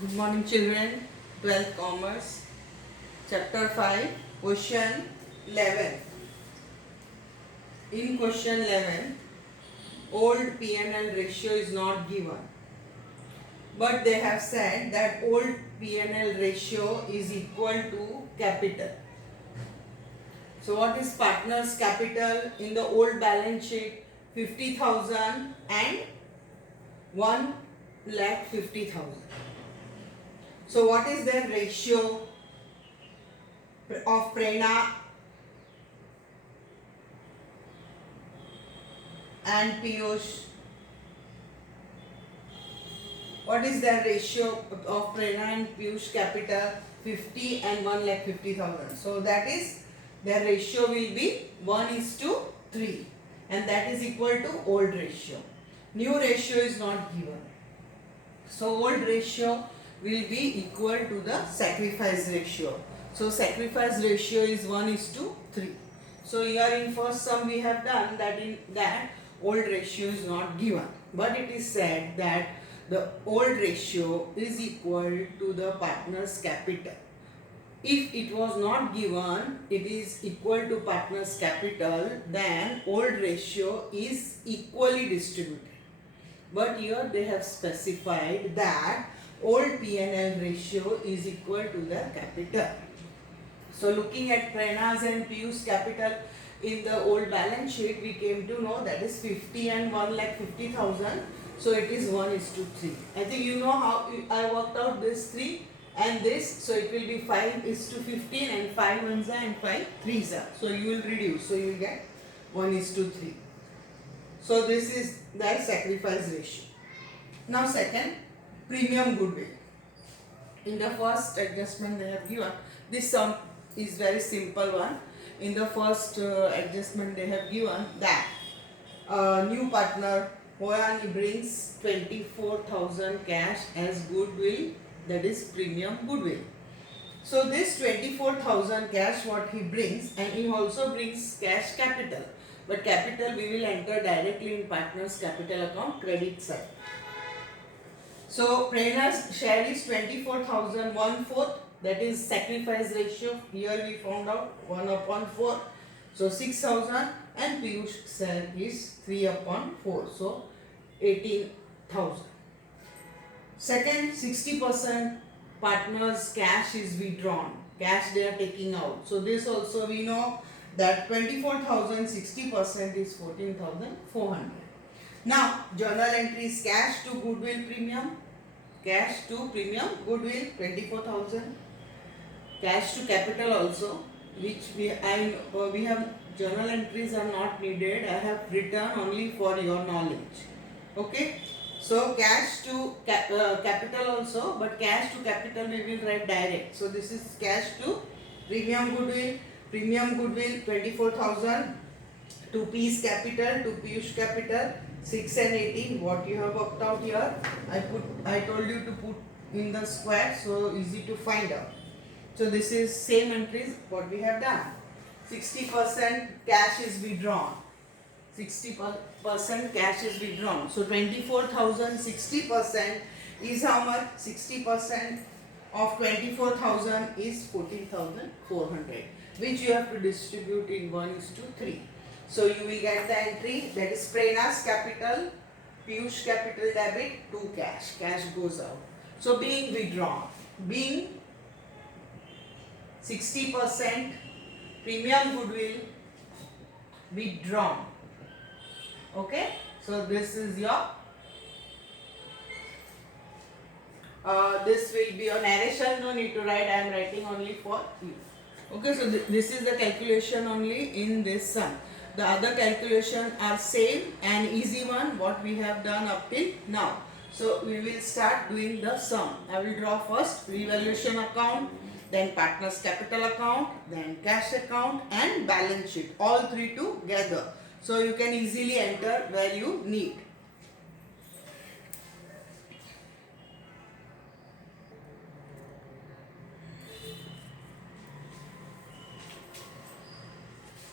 Good morning children, 12th Commerce, Chapter 5, Question 11. In question 11, old P&L ratio is not given. But they have said that old P&L ratio is equal to capital. So what is partners capital in the old balance sheet? 50,000 and 1,50,000. So what is their ratio of Prerna and Piyush? What is their ratio of Prerna and Piyush capital? 50 and 1,50,000. So that is their ratio will be 1:3, and that is equal to old ratio. New ratio is not given. So old ratio will be equal to the sacrifice ratio. So sacrifice ratio is 1:3. So here in first sum we have done that in that old ratio is not given, but it is said that the old ratio is equal to the partner's capital. If it was not given, it is equal to partner's capital, then old ratio is equally distributed. But here they have specified that old P&L ratio is equal to the capital. So looking at Prerna's and Piyush's capital in the old balance sheet, we came to know that is 50 and 1,50,000. So it is 1:3. I think you know how I worked out this 3 and this. So it will be 5:15 and 5 ones and 5 threes are. So you will reduce. So you will get 1:3. So this is their sacrifice ratio. Now second, premium goodwill. In the first adjustment they have given, this sum is very simple one. In the first adjustment they have given that new partner Hoyani brings 24,000 cash as goodwill, that is premium goodwill. So this 24,000 cash what he brings, and he also brings cash capital. But capital we will enter directly in partner's capital account, credit side. So Prerna's share is 24,000, 1/4, that is sacrifice ratio. Here we found out 1/4. So 6,000, and Piyush's share is 3/4. So 18,000. Second, 60% partners cash is withdrawn. Cash they are taking out. So this also we know that 24,000, 60% is 14,400. Now journal entries: cash to goodwill premium, cash to premium goodwill 24,000, cash to capital also, which we have journal entries are not needed. I have written only for your knowledge. Okay. So cash to capital also, but cash to capital we will write direct. So this is cash to premium goodwill. Premium goodwill 24,000 to P's capital, to Piyush capital 6 and 18. What you have worked out here, I told you to put in the square, so easy to find out. So this is same entries what we have done. 60% cash is withdrawn. 60% cash is withdrawn. So 24,000, 60% is how much? 60% of 24,000 is 14,400, which you have to distribute in 1:3. So you will get the entry, that is Prerna's capital, Piyush capital debit to cash. Cash goes out. So being withdrawn, being 60% premium goodwill withdrawn. Okay, so this is your this will be your narration. No need to write, I am writing only for you. Okay, so this is the calculation only in this sum. The other calculation are same and easy one what we have done up till now. So we will start doing the sum. I will draw first revaluation account, then partners capital account, then cash account and balance sheet, all three together. So you can easily enter where you need.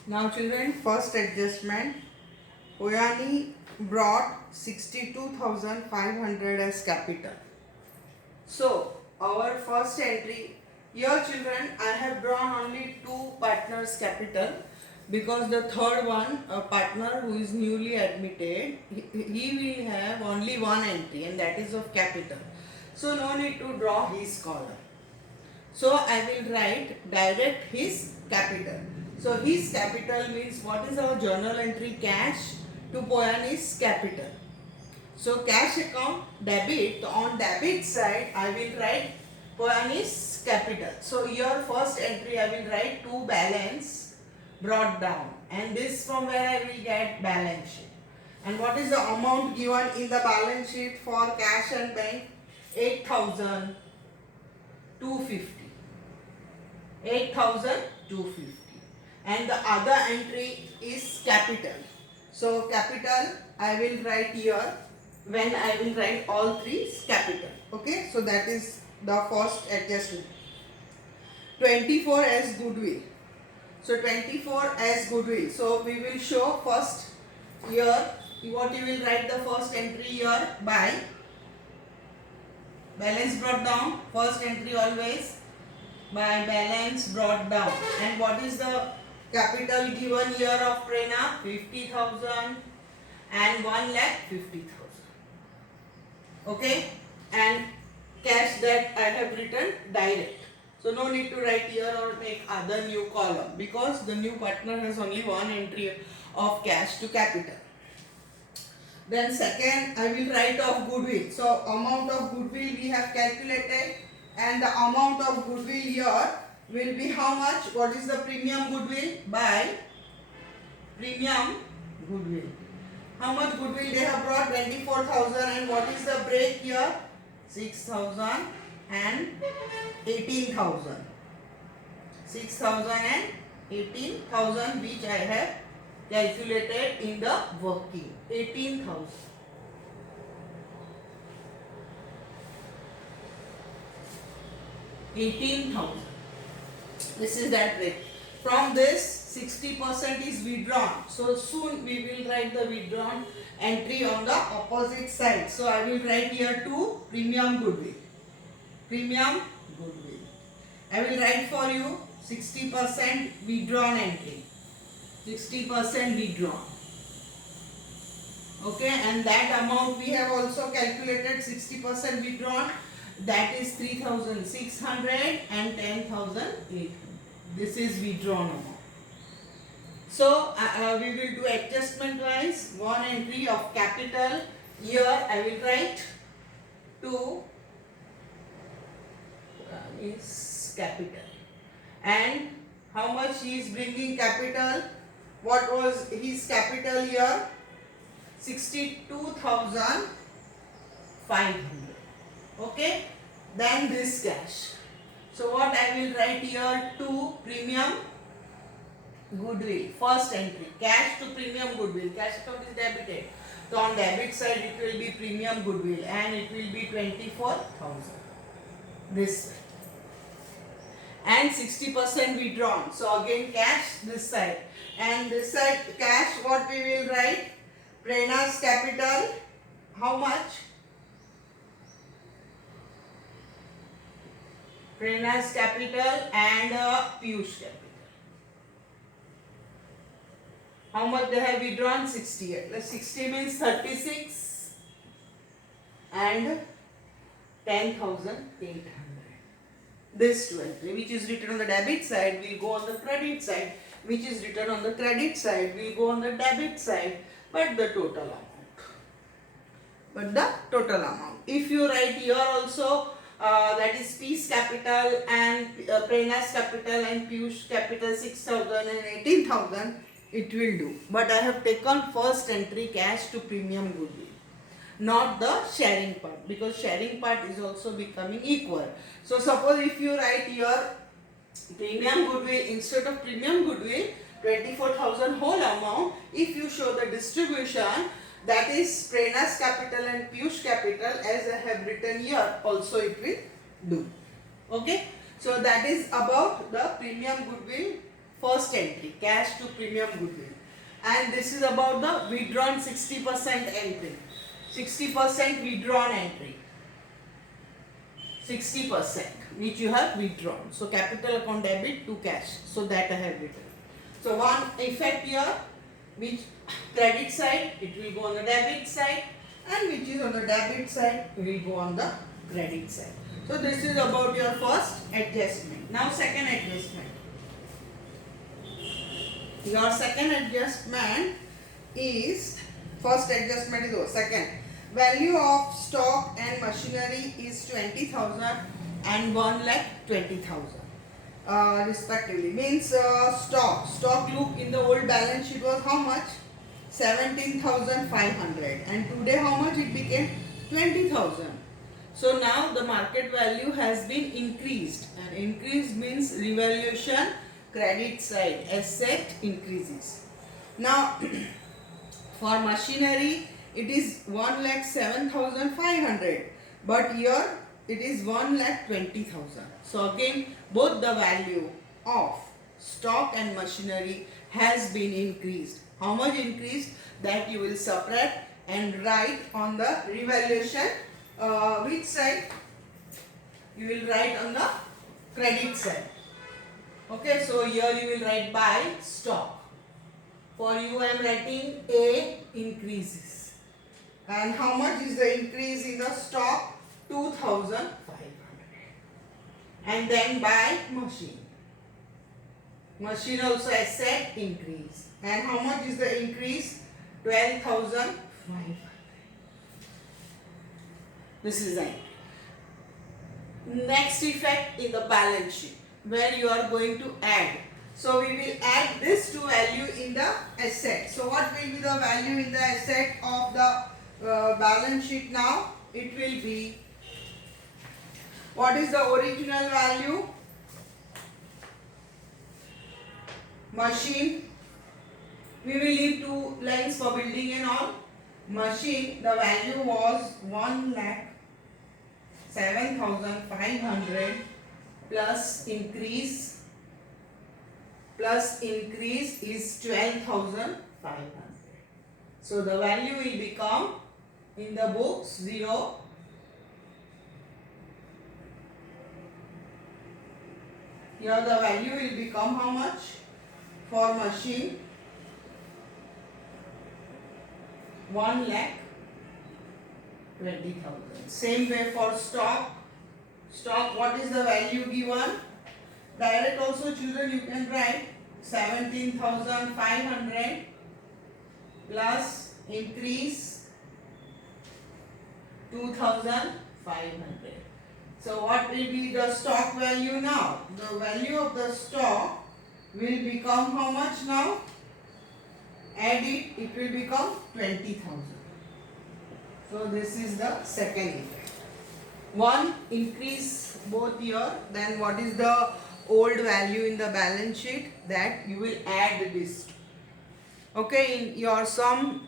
Now children, first adjustment, Hoyani brought 62,500 as capital. So our first entry. Here children, I have drawn only two partners capital because the third one, a partner who is newly admitted, he will have only one entry and that is of capital. So no need to draw his column. So I will write direct his capital. So his capital means what is our journal entry? Cash to Poyan is capital. So cash account debit, on debit side I will write Poyan is capital. So here first entry I will write to balance brought down, and this from where I will get balance sheet. And what is the amount given in the balance sheet for cash and bank? 8,250. 8,250. And the other entry is capital. So capital I will write here when I will write all three is capital. Okay, so that is the first adjustment. 24 as goodwill. So 24 as goodwill. So we will show first here what you will write the first entry here by balance brought down. First entry always by balance brought down. And what is the capital given here of Prerna? 50,000 and 1,50,000. Okay, and cash that I have written direct. So no need to write here or make other new column because the new partner has only one entry of cash to capital. Then second I will write of goodwill. So amount of goodwill we have calculated, and the amount of goodwill here will be how much? What is the premium goodwill? By premium goodwill. How much goodwill they have brought? 24,000. And what is the break here? 6,000 and 18,000. 6,000 and 18,000 which I have calculated in the working. 18,000. This is that break. From this 60% is withdrawn. So soon we will write the withdrawn entry on the opposite side. So I will write here to premium goodwill. Premium goodwill. I will write for you 60% withdrawn entry. 60% withdrawn. Okay, and that amount we have also calculated 60% withdrawn. That is 3,600 and 10,800. This is withdrawn amount. So we will do adjustment wise. One entry of capital. Here I will write to is capital. And how much he is bringing capital? What was his capital here? 62,500. Okay. Then this cash. So what I will write here to premium goodwill. First entry, cash to premium goodwill. Cash account is debited. So on debit side it will be premium goodwill and it will be 24,000. This way. And 60% withdrawn. So again cash this side. And this side cash, what we will write? Prerna's capital. How much? Prerna's capital and Piyush capital. How much they have withdrawn? 68. 60 means 36 and 10,800. This two entry which is written on the debit side will go on the credit side, which is written on the credit side will go on the debit side, but the total amount. If you write here also that is P's capital and Prerna's capital and Piyush capital 6,000 and 18,000, it will do. But I have taken first entry cash to premium goodwill, not the sharing part, because sharing part is also becoming equal. So suppose if you write here premium goodwill instead of premium goodwill 24,000 whole amount, if you show the distribution, that is Prerna's capital and Piyush capital as I have written here, also it will do. Okay, so that is about the premium goodwill first entry, cash to premium goodwill. And this is about the withdrawn 60% entry. 60% withdrawn entry. 60% which you have withdrawn. So capital account debit to cash. So that I have written. So one effect here, which credit side, it will go on the debit side, and which is on the debit side, it will go on the credit side. So this is about your first adjustment. Now second adjustment. Your second adjustment is, first adjustment is over. Second, value of stock and machinery is 20,000 and 1,20,000 respectively. Means stock look in the old balance sheet was how much? 17,500, and today how much it became? 20,000. So now the market value has been increased, and increased means revaluation, credit side, asset increases. Now for machinery it is 1,07,500, but here it is 1,20,000. So again both the value of stock and machinery has been increased. How much increased? That you will subtract and write on the revaluation. Which side? You will write on the credit side. Okay, so here you will write by stock. For you I am writing A increases. And how much is the increase in the stock? 2,500. And then by machine. Machine also asset increase. And how much is the increase? 12,500. This is it. Next effect in the balance sheet, where you are going to add. So we will add this to value in the asset. So what will be the value in the asset of the balance sheet now? It will be, what is the original value? Machine. We will leave 2 lines for building and all. Machine, the value was 1,07,500 plus increase is 12,500. So the value will become in the books 0. Here the value will become how much for machine? 1,20,000. Same way for stock. Stock, what is the value given? Direct also children you can write 17,500 plus increase 2,500. So what will be the stock value now? The value of the stock will become how much now? Add it, it will become 20,000. So this is the second effect. One, increase both here. Then what is the old value in the balance sheet? That you will add this. Okay, in your some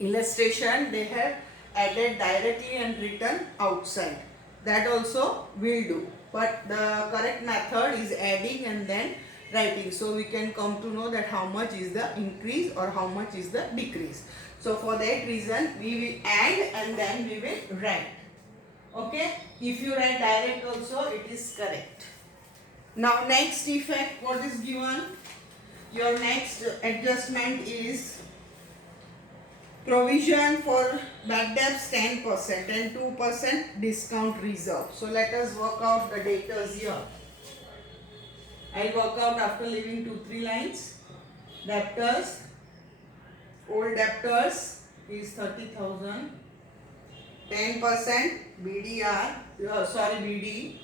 illustration they have added directly and written outside. That also will do. But the correct method is adding and then writing. So we can come to know that how much is the increase or how much is the decrease. So for that reason we will add and then we will write. Okay, if you write direct also it is correct. Now next effect, what is given? Your next adjustment is provision for bad debts 10% and 2% discount reserve. So let us work out the data here. I will work out after leaving 2-3 lines. Debtors, old debtors is 30,000. 10% BDR, BD.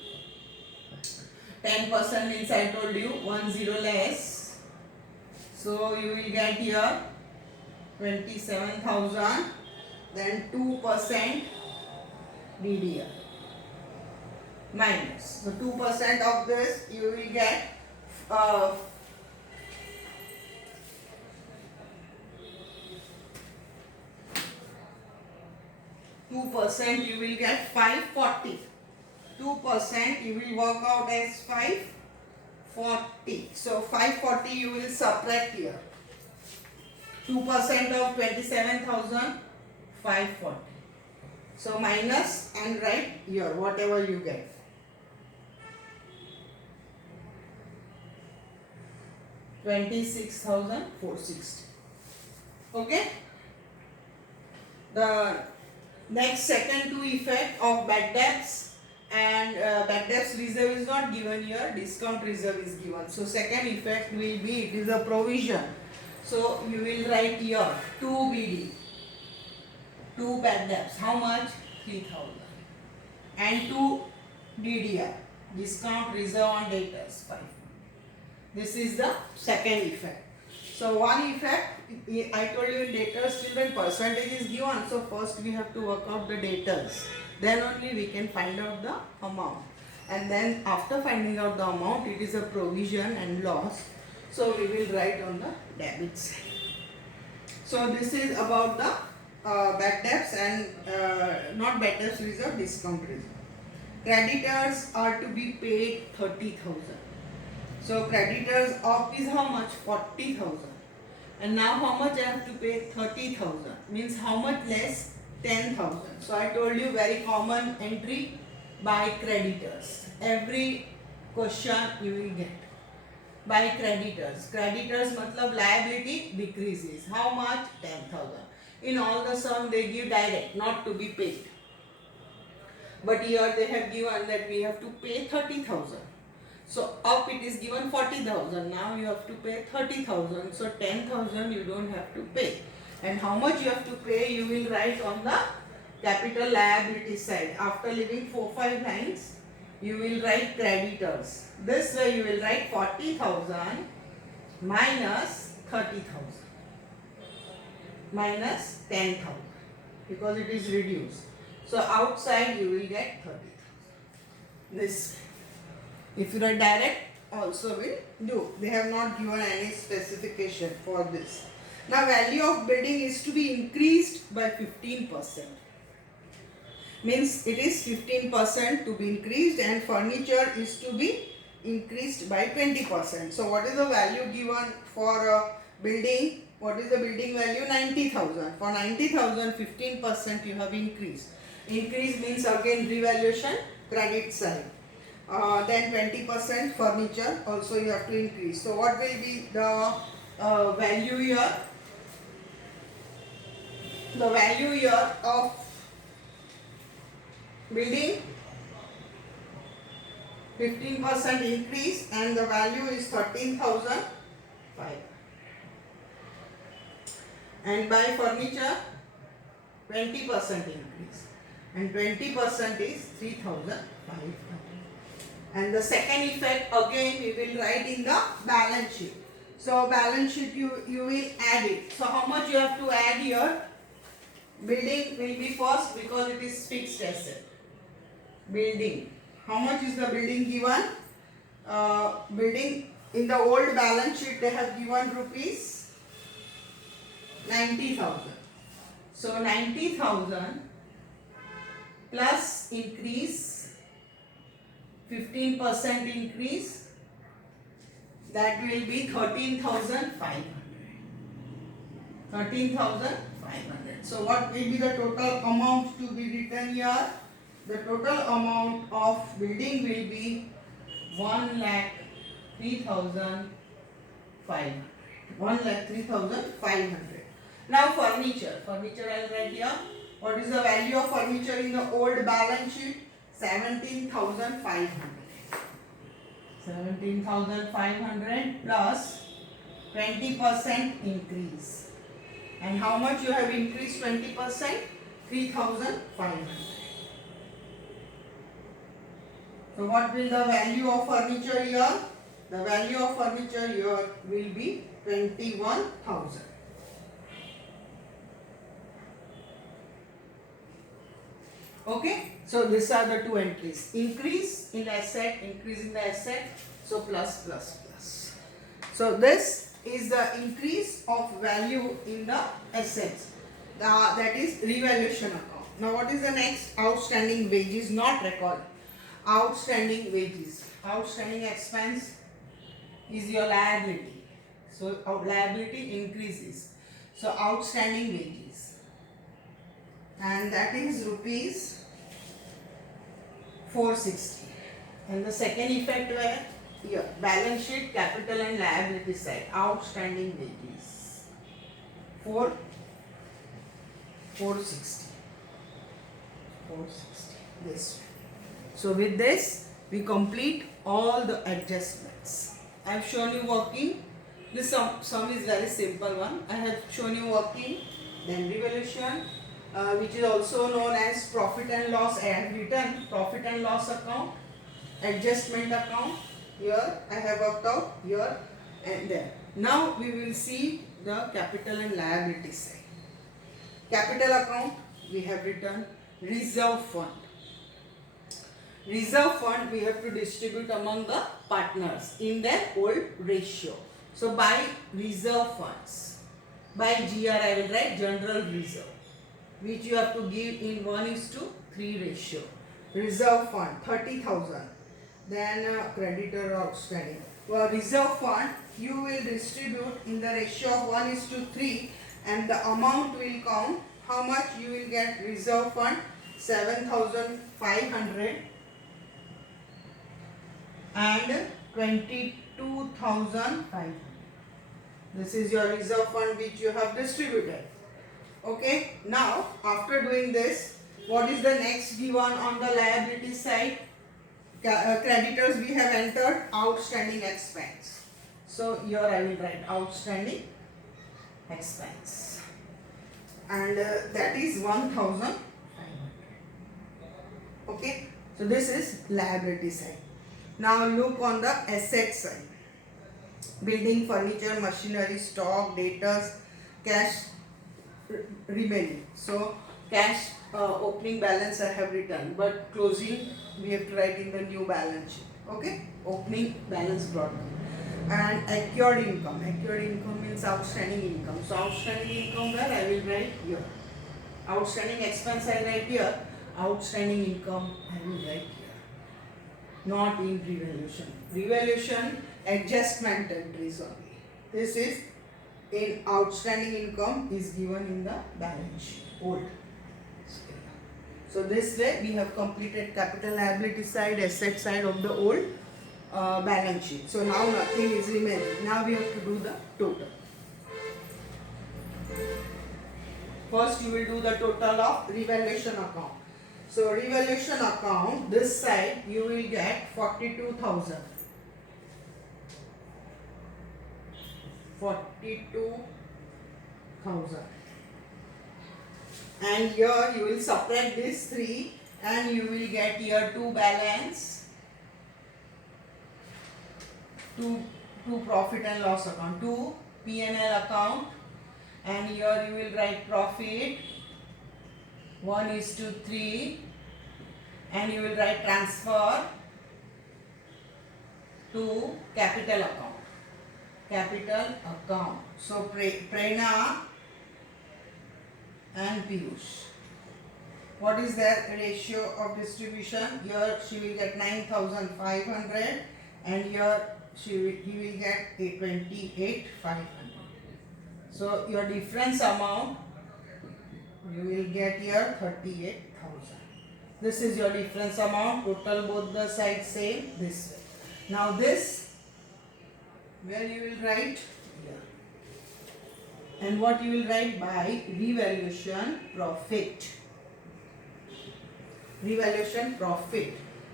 10% means I told you 10 less. So you will get here 27,000. Then 2% DDR minus. So 2% of this you will get 2% you will get 540. 2% you will work out as 540. So 540 you will subtract here. 2% of 27,000, 540. So minus and write here whatever you get. 26,460. Okay. The next second two effect of bad debts, and bad debts reserve is not given here, discount reserve is given. So second effect will be, it is a provision. So you will write here 2 BD, 2 bad debts. How much? 3,000. And 2 DDR, discount reserve on debtors, 5. This is the second effect. So one effect, I told you in debtors children percentage is given. So first we have to work out the debtors. Then only we can find out the amount. And then after finding out the amount, it is a provision and loss. So we will write on the debit side. So this is about the bad debts and not bad debts reserve, discount reserve. Creditors are to be paid 30,000. So creditors of is how much? 40,000. And now how much I have to pay? 30,000. Means how much less? 10,000. So I told you very common entry by creditors. Every question you will get. By creditors. Creditors matlab liability decreases. How much? 10,000. In all the sum they give direct, not to be paid. But here they have given that we have to pay 30,000. So up it is given 40,000. Now you have to pay 30,000. So 10,000 you don't have to pay. And how much you have to pay you will write on the capital liability side. After leaving 4-5 lines, you will write creditors. This way you will write 40,000 minus 30,000 minus 10,000 because it is reduced. So outside you will get 30,000. This. If you write direct, also will do. They have not given any specification for this. Now value of building is to be increased by 15%. Means it is 15% to be increased, and furniture is to be increased by 20%. So what is the value given for a building? What is the building value? 90,000. For 90,000, 15% you have increased. Increase means again revaluation, credit side. Then 20% furniture also you have to increase. So what will be the value here? The value here of building 15% increase, and the value is 13,500. And by furniture 20% increase, and 20% is 3,500. And the second effect again we will write in the balance sheet. So balance sheet you will add it. So how much you have to add here? Building will be first because it is fixed asset. Building. How much is the building given? Building in the old balance sheet they have given rupees 90,000. So 90,000 plus increase 15% increase, that will be 13,500. 13,500. So what will be the total amount to be written here? The total amount of building will be 1,03,500. 1,03,500. Now furniture. Furniture I will write here. What is the value of furniture in the old balance sheet? 17,500. 17,500 plus 20% increase. And how much you have increased 20%? 3,500. So what will the value of furniture here? The value of furniture here will be 21,000. Okay, so these are the two entries. Increase in asset, increase in the asset. So plus, plus, plus. So this is the increase of value in the assets. That is revaluation account. Now what is the next? Outstanding wages not recorded. Outstanding wages. Outstanding expense is your liability. So our liability increases. So outstanding wages. And that is rupees 460. And the second effect where here balance sheet, capital and liability side, outstanding wages 460 this way. So with this we complete all the adjustments. I have shown you working. This sum is very simple one. I have shown you working, then revaluation, which is also known as profit and loss. I have written profit and loss account, adjustment account. Here I have worked out here and there. Now we will see the capital and liability side. Capital account we have written reserve fund. Reserve fund we have to distribute among the partners in their old ratio. So by reserve funds, by GR I will write general reserve, which you have to give in 1:3 ratio. Reserve fund 30,000. Then creditor outstanding. Well, reserve fund you will distribute in the ratio of 1:3, and the amount will count. How much you will get reserve fund? 7,500 and 22,500. This is your reserve fund which you have distributed. Okay, now after doing this, what is the next given on the liability side? Creditors we have entered outstanding expense. So here I will write outstanding expense, and that is 1,500. Okay, so this is liability side. Now look on the asset side. Building, furniture, machinery, stock, debtors, cash remaining. So cash opening balance I have written, but closing we have to write in the new balance sheet. Okay, opening balance brought down. And accrued income. Accrued income means outstanding income. So outstanding income where I will write here. Outstanding expense I write here. Outstanding income I will write here. Not in revaluation. Revaluation adjustment entries only. This is in outstanding income is given in the balance sheet. Old. So this way we have completed capital liability side, asset side of the old balance sheet. So now nothing is remaining. Now we have to do the total. First you will do the total of revaluation account. So revaluation account, this side you will get 42,000. 42,000. And here you will subtract this 3 and you will get here 2 balance, 2 profit and loss account, 2 P&L account, and here you will write profit 1:3, and you will write transfer to capital account. Capital account. So Prerna and Piyush. What is their ratio of distribution? Here she will get 9,500 and here he will get 28,500. So your difference amount you will get here 38,000. This is your difference amount. Total both the sides same this way. Now this where you will write here. And what you will write by revaluation profit. Revaluation profit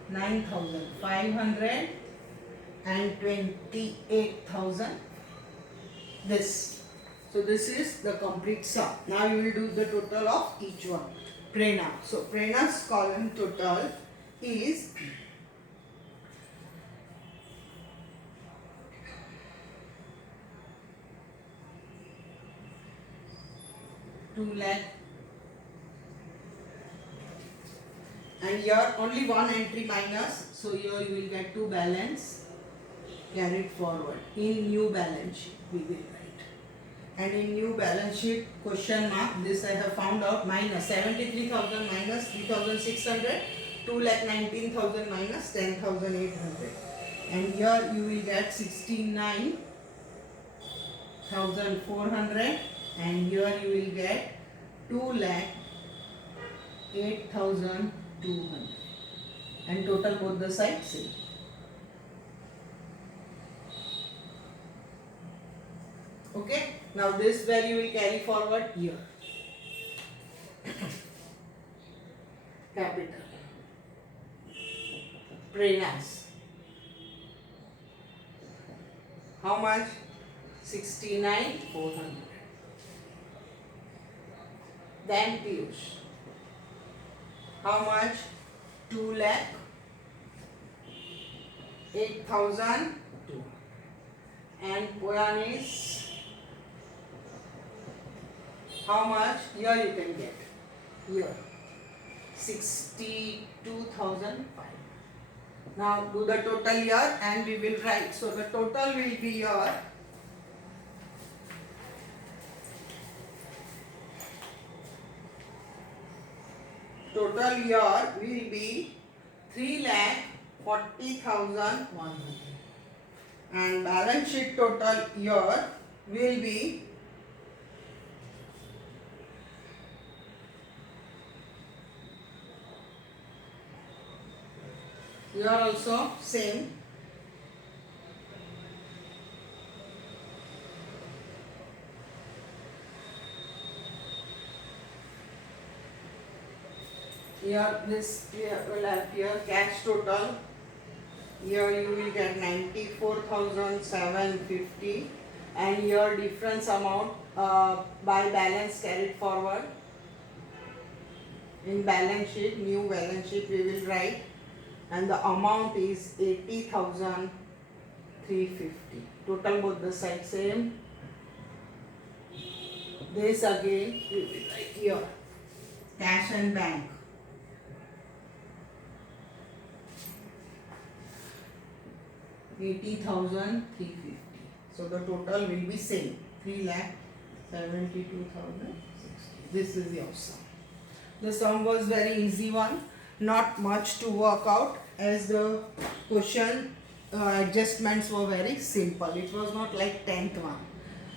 9,500 and 28,000. This. So this is the complete sum. Now you will do the total of each one. Prerna. So Prerna's column total is 2 lakh, and here only one entry minus, so here you will get 2 balance carried forward in new balance sheet we will write. And in new balance sheet question mark, this I have found out, minus 73,000 minus 3,600, 2,19,000 minus 10,800, and here you will get 69,400, and here you will get 2,08,200, and total both the sides same. Okay, now this value will carry forward here. Capital Prana's. How much? 69,400. Then Piyush. How much? 2 lakh 8,002. And Poyan is how much? Here you can get. Here 62,005. Now do the total here and we will write. So the total will be here. Total here will be 3,40,100. And balance sheet total here will be here also same. Here this here will appear cash total. Here you will get 94,750 and your difference amount by balance carried forward. In balance sheet, new balance sheet we will write, and the amount is 80,350. Total both the sides same. This again we will write here. Cash and bank. $80,350. So the total will be same. 3,72,060. This is your sum. The sum was very easy one. Not much to work out as the question adjustments were very simple. It was not like 10th one,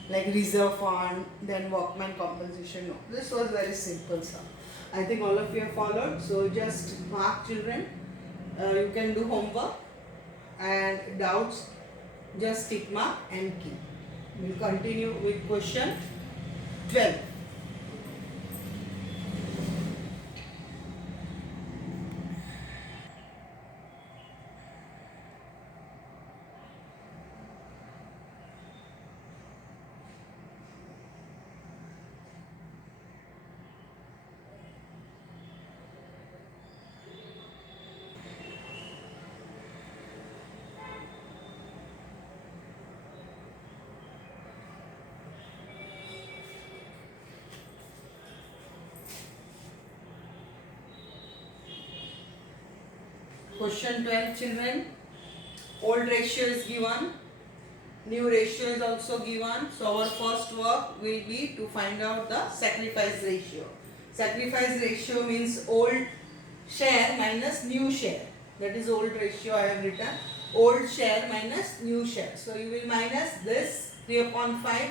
like reserve fund, then workman compensation. No, this was very simple sum. I think all of you have followed. So just mark, children. You can do homework. And doubts, just tick mark and keep. We'll continue with question 12. Question 12, children. Old ratio is given, new ratio is also given. So our first work will be to find out the sacrifice ratio. Sacrifice ratio means old share minus new share. That is old ratio I have written. Old share minus new share. So you will minus this 3 upon 5,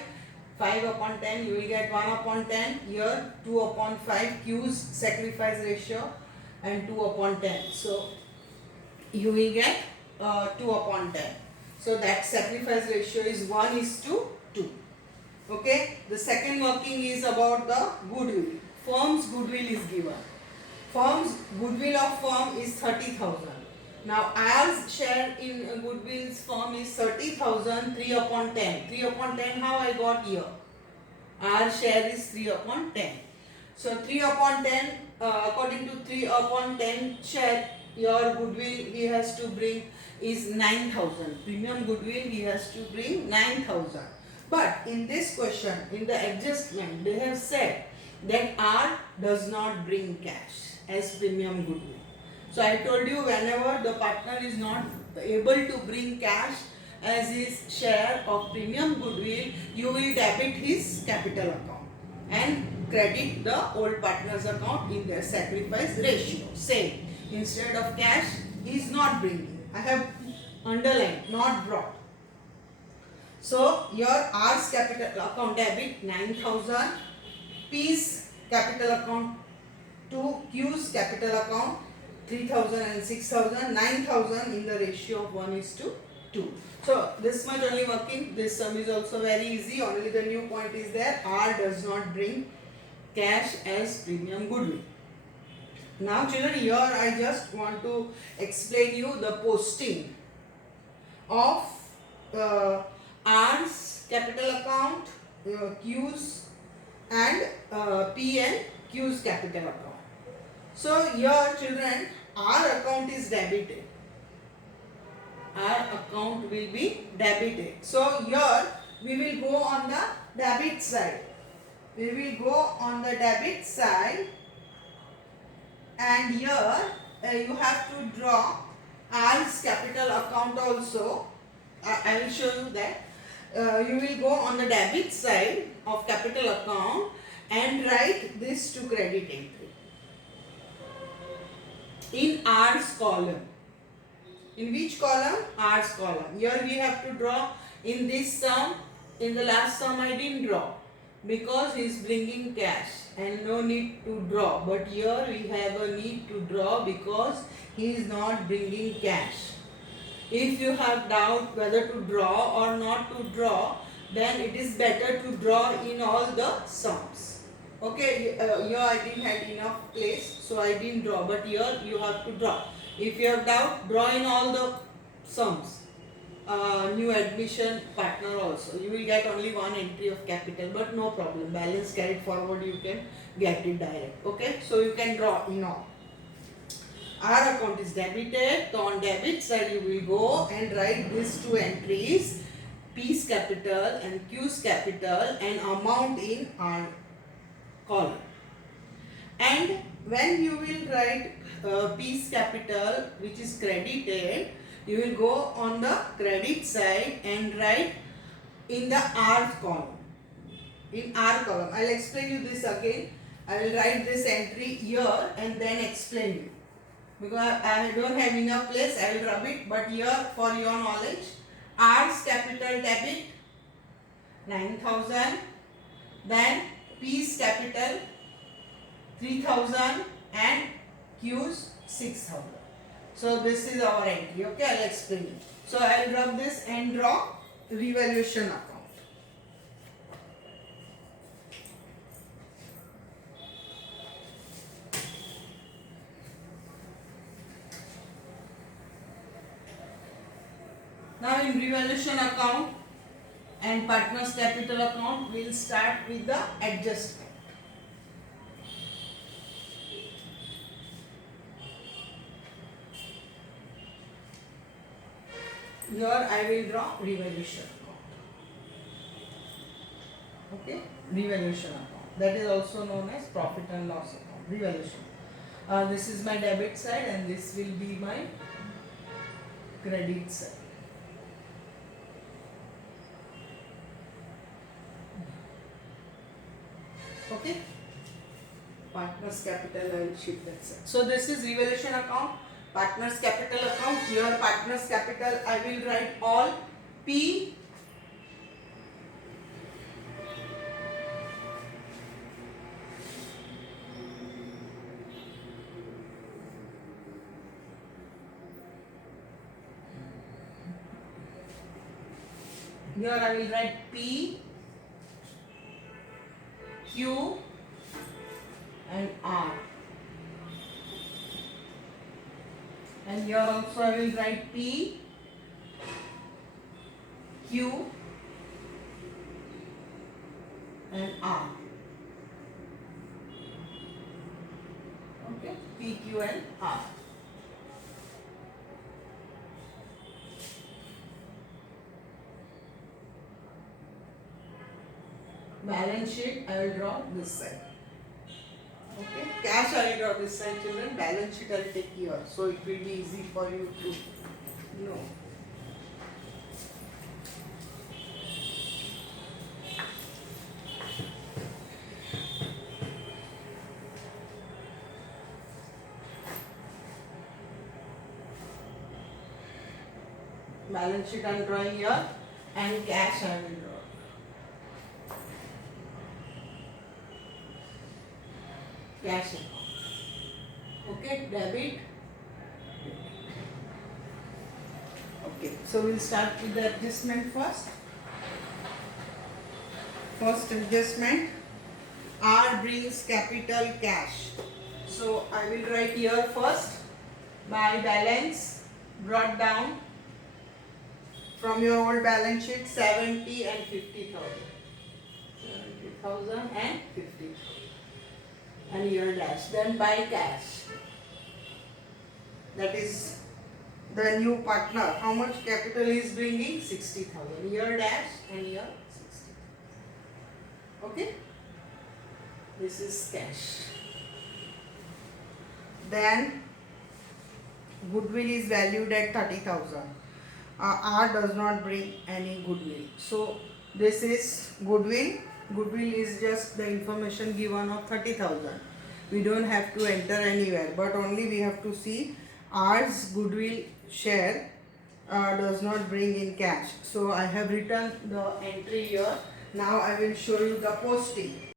5 upon 10. You will get 1 upon 10. Here 2 upon 5 Q's sacrifice ratio and 2 upon 10. So you will get 2 upon 10. So that sacrifice ratio is 1:2. Okay. The second working is about the goodwill. Firm's goodwill is given. Firm's goodwill of firm is 30,000. Now ours share in goodwill's firm is 30,000, 3 upon 10. 3 upon 10 how I got here? Our share is 3 upon 10. So 3 upon 10 according to 3 upon 10 share, your goodwill he has to bring is 9,000. Premium goodwill he has to bring 9,000. But in this question, in the adjustment, they have said that R does not bring cash as premium goodwill. So I told you whenever the partner is not able to bring cash as his share of premium goodwill, you will debit his capital account and credit the old partner's account in their sacrifice ratio. Same. Instead of cash, he is not bringing. I have underlined, not brought. So your R's capital account debit 9,000, P's capital account 2, Q's capital account 3,000 and 6,000, 9,000 in the ratio of 1:2. 2. So this much only working. This sum is also very easy. Only the new point is there. R does not bring cash as premium goodwill. Now children, here I just want to explain you the posting of R's capital account, Q's and P and Q's capital account. So here children, R account is debited. Our account will be debited. So here we will go on the debit side. We will go on the debit side, and here you have to draw R's capital account also. I will show you that. You will go on the debit side of capital account and write this to credit entry in R's column. In which column? R's column. Here we have to draw in this sum. In the last sum I didn't draw because he is bringing cash and no need to draw. But here we have a need to draw because he is not bringing cash. If you have doubt whether to draw or not to draw, then it is better to draw in all the sums. Okay, here I didn't have enough place, so I didn't draw. But here you have to draw. If you have doubt, draw in all the sums. New admission partner also. You will get only one entry of capital, but no problem. Balance carried forward, you can get it direct. Okay, so you can draw in all. R account is debited. So on debit side, you will go and write these two entries, P's capital and Q's capital, and amount in R column. And when you will write P's capital, which is credited, you will go on the credit side and write in the R column. In R column, I will explain you this again. I will write this entry here and then explain you. Because I don't have enough place, I will rub it. But here, for your knowledge, R's capital debit 9,000. Then P's capital 3,000 and Q's 6,000. So this is our entry. Okay, I'll explain it. So I'll rub this and draw revaluation account. Now in revaluation account and partners capital account, we'll start with the adjustment. Here I will draw revaluation account. Okay, revaluation account. That is also known as profit and loss account. Revaluation. This is my debit side and this will be my credit side. Okay. Partners capital, I will shift that side. So this is revaluation account. Partners capital account. Here partners capital, I will write all P here I will write P, Q and R. And here also I will write P, Q and R. Okay, P, Q and R. Balance sheet I will draw this side. Okay, cash I will draw this side, children. Balance sheet I will take here, so it will be easy for you to know. Balance sheet I am drawing here and cash I will draw. Cash account. Okay, debit. Okay, So we'll start with the adjustment first. First adjustment, R brings capital cash. So I will write here first, my balance brought down from your old balance sheet 70 and 50,000. 70,000 and 50,000. And here dash. Then buy cash. That is the new partner. How much capital is bringing? 60,000. Here dash and here 60. Okay? This is cash. Then goodwill is valued at 30,000. R does not bring any goodwill. So this is goodwill. Goodwill is just the information given of 30,000. We don't have to enter anywhere, but only we have to see R's goodwill share does not bring in cash. So I have written the entry here. Now I will show you the posting.